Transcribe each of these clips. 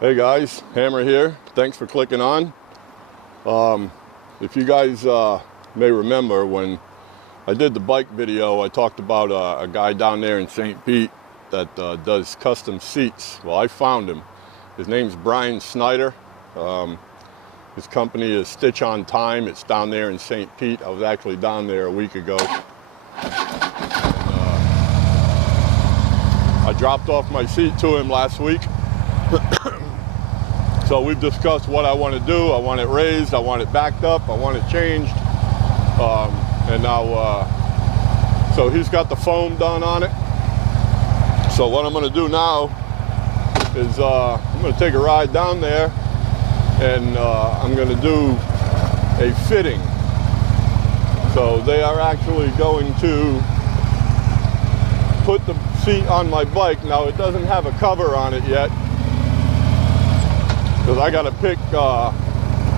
Hey guys, Hammer here. Thanks for clicking on. If you guys may remember, when I did the bike video, I talked about a guy down there in St. Pete that does custom seats. Well, I found him. His name's Brian Snyder. His company is Stitch on Time. It's down there in St. Pete. I was actually down there a week ago. I dropped off my seat to him last week. So we've discussed what I want to do. I want it raised, I want it backed up, I want it changed. And now, so he's got the foam done on it. So what I'm going to do now is I'm going to take a ride down there and I'm going to do a fitting. So they are actually going to put the seat on my bike. Now it doesn't have a cover on it yet, because I got to pick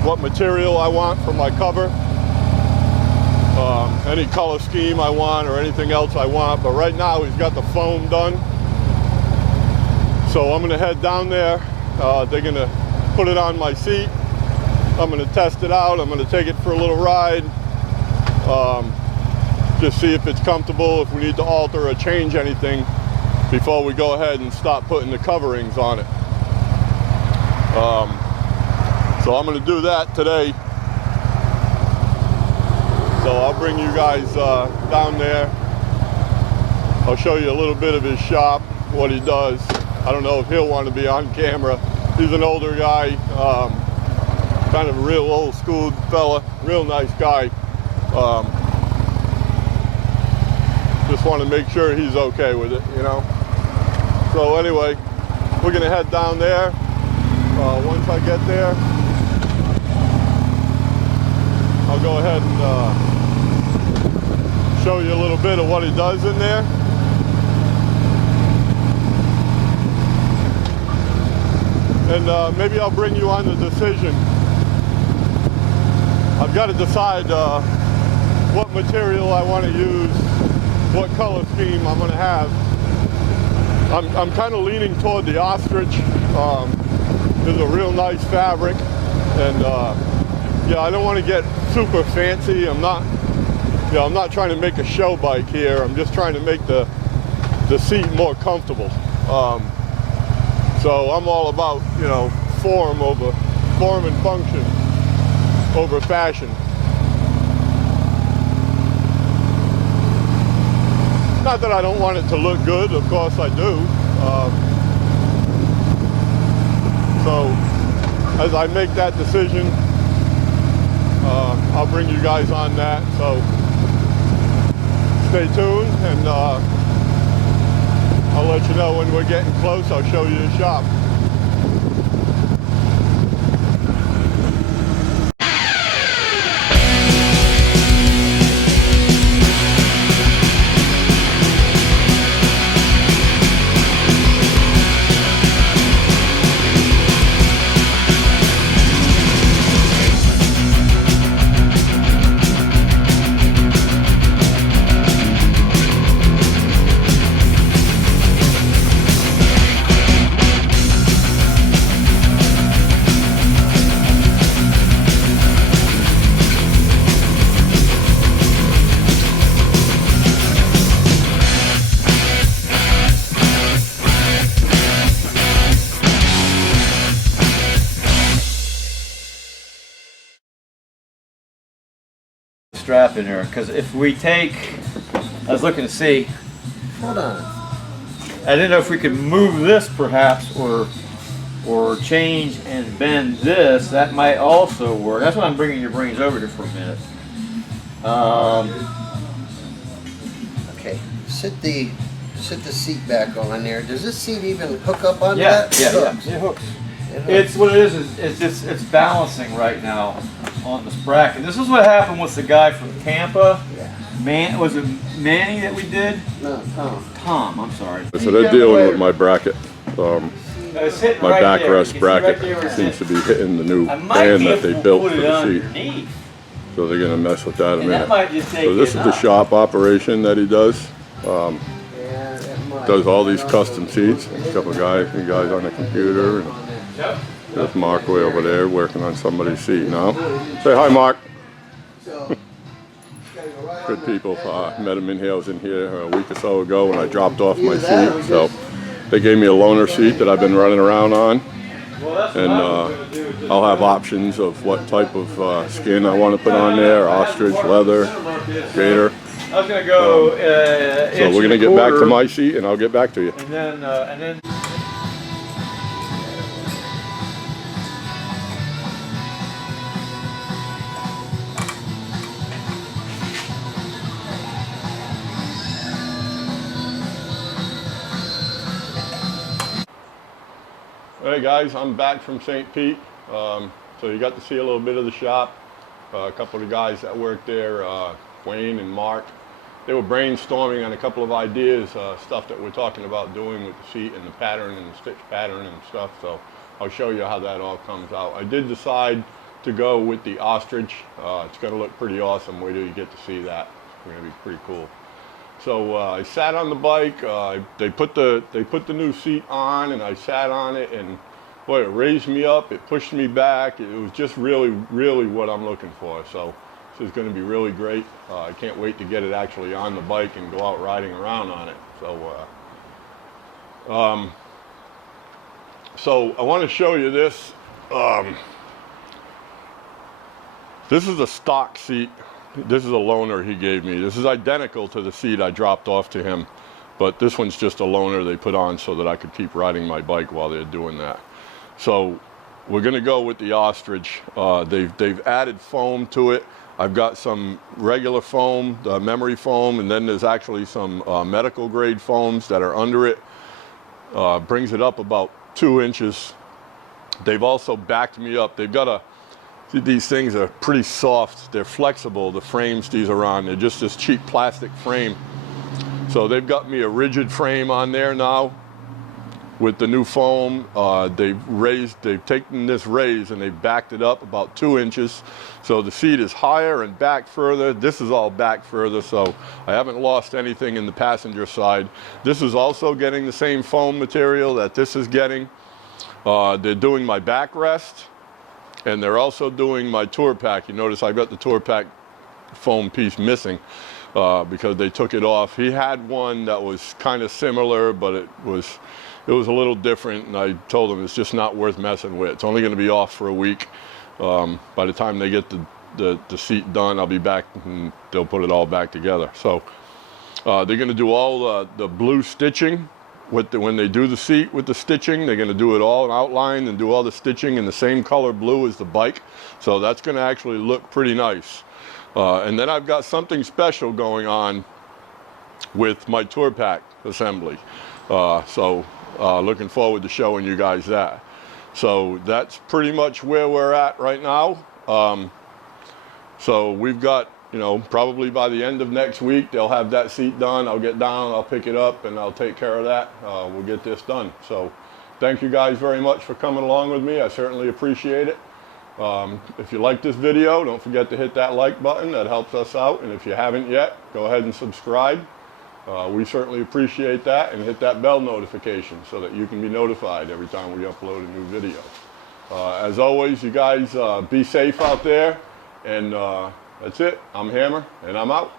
what material I want for my cover, any color scheme I want or anything else I want. But right now he's got the foam done. So I'm going to head down there. They're going to put it on my seat. I'm going to test it out. I'm going to take it for a little ride. Just see if it's comfortable, if we need to alter or change anything before we go ahead and start putting the coverings on it. So I'm going to do that today. So I'll bring you guys down there. I'll show you a little bit of his shop, what he does. I don't know if he'll want to be on camera. He's an older guy, kind of a real old school fella, real nice guy. Just want to make sure he's okay with it, you know. So anyway, we're going to head down there. Once I get there, I'll go ahead and show you a little bit of what he does in there. And maybe I'll bring you on the decision. I've got to decide what material I want to use, what color scheme I'm going to have. I'm kind of leaning toward the ostrich. It's a real nice fabric, and yeah, I don't want to get super fancy. I'm not trying to make a show bike here. I'm just trying to make the seat more comfortable. So I'm all about, you know, form and function over fashion. Not that I don't want it to look good, of course I do. So as I make that decision, I'll bring you guys on that. So stay tuned, and I'll let you know when we're getting close. I'll show you the shop. Strap in there, because if we take, I was looking to see, Hold on. I didn't know if we could move this perhaps, or change and bend this. That might also work. That's why I'm bringing your brains over here for a minute. Okay, sit the seat back on there. Does this seat even hook up on Yeah, that? yeah, yeah. It hooks. It's what it is it's balancing right now on this bracket. This is what happened with the guy from Tampa. Yeah. Was it Manny that we did? No, Tom. Tom, I'm sorry. So they're dealing with my bracket. It's hitting My right there. backrest You can see bracket right there where it seems says- to be hitting the new I might band be that able they to built put for it the seat. underneath. So they're going to mess with that in a And that minute. might just take So this is it the up. shop operation that he does. Yeah, that might. Does all these custom seats. A couple guys on the computer. And Yep. There's Mark way over there working on somebody's seat now. Say hi, Mark. Good people. Met him in here. I was in here a week or so ago when I dropped off my seat. So they gave me a loaner seat that I've been running around on. And I'll have options of what type of skin I want to put on there: ostrich, leather, gator. I was gonna go. So we're gonna get back to my seat, and I'll get back to you. And then. Hey guys, I'm back from St. Pete. So you got to see a little bit of the shop. A couple of the guys that worked there, Wayne and Mark, they were brainstorming on a couple of ideas, stuff that we're talking about doing with the seat and the pattern and the stitch pattern and stuff. So I'll show you how that all comes out. I did decide to go with the ostrich. It's going to look pretty awesome. Wait till you get to see that. It's going to be pretty cool. So I sat on the bike. They put the new seat on, and I sat on it, and boy, it raised me up. It pushed me back. It was just really what I'm looking for. So this is going to be really great. I can't wait to get it actually on the bike and go out riding around on it. So I want to show you this. This is a stock seat. This is a loaner he gave me. This is identical to the seat I dropped off to him, but this one's just a loaner they put on so that I could keep riding my bike while they're doing that. So we're gonna go with the ostrich. They've added foam to it. I've got some regular foam, memory foam, and then there's actually some medical grade foams that are under it. Brings it up about 2 inches. They've also backed me up. They've got these things are pretty soft. They're flexible, the frames these are on. They're just this cheap plastic frame. So they've got me a rigid frame on there now with the new foam. They've taken this raise and they've backed it up about 2 inches. So the seat is higher and back further. This is all back further, so I haven't lost anything in the passenger side. This is also getting the same foam material that this is getting. They're doing my backrest. And they're also doing my tour pack. You notice I've got the tour pack foam piece missing because they took it off. He had one that was kind of similar, but it was a little different. And I told him it's just not worth messing with. It's only going to be off for a week. By the time they get the seat done, I'll be back and they'll put it all back together. So they're going to do all the blue stitching. When they do the seat with the stitching, they're going to do it all outlined and do all the stitching in the same color blue as the bike. So that's going to actually look pretty nice. And then I've got something special going on with my tour pack assembly. Looking forward to showing you guys that. So that's pretty much where we're at right now. So we've got, probably by the end of next week, they'll have that seat done. I'll get down, I'll pick it up, and I'll take care of that. We'll get this done. So thank you guys very much for coming along with me. I certainly appreciate it. If you like this video, don't forget to hit that like button. That helps us out. And if you haven't yet, go ahead and subscribe. We certainly appreciate that. And hit that bell notification so that you can be notified every time we upload a new video. As always, you guys be safe out there. And that's it. I'm Hammer, and I'm out.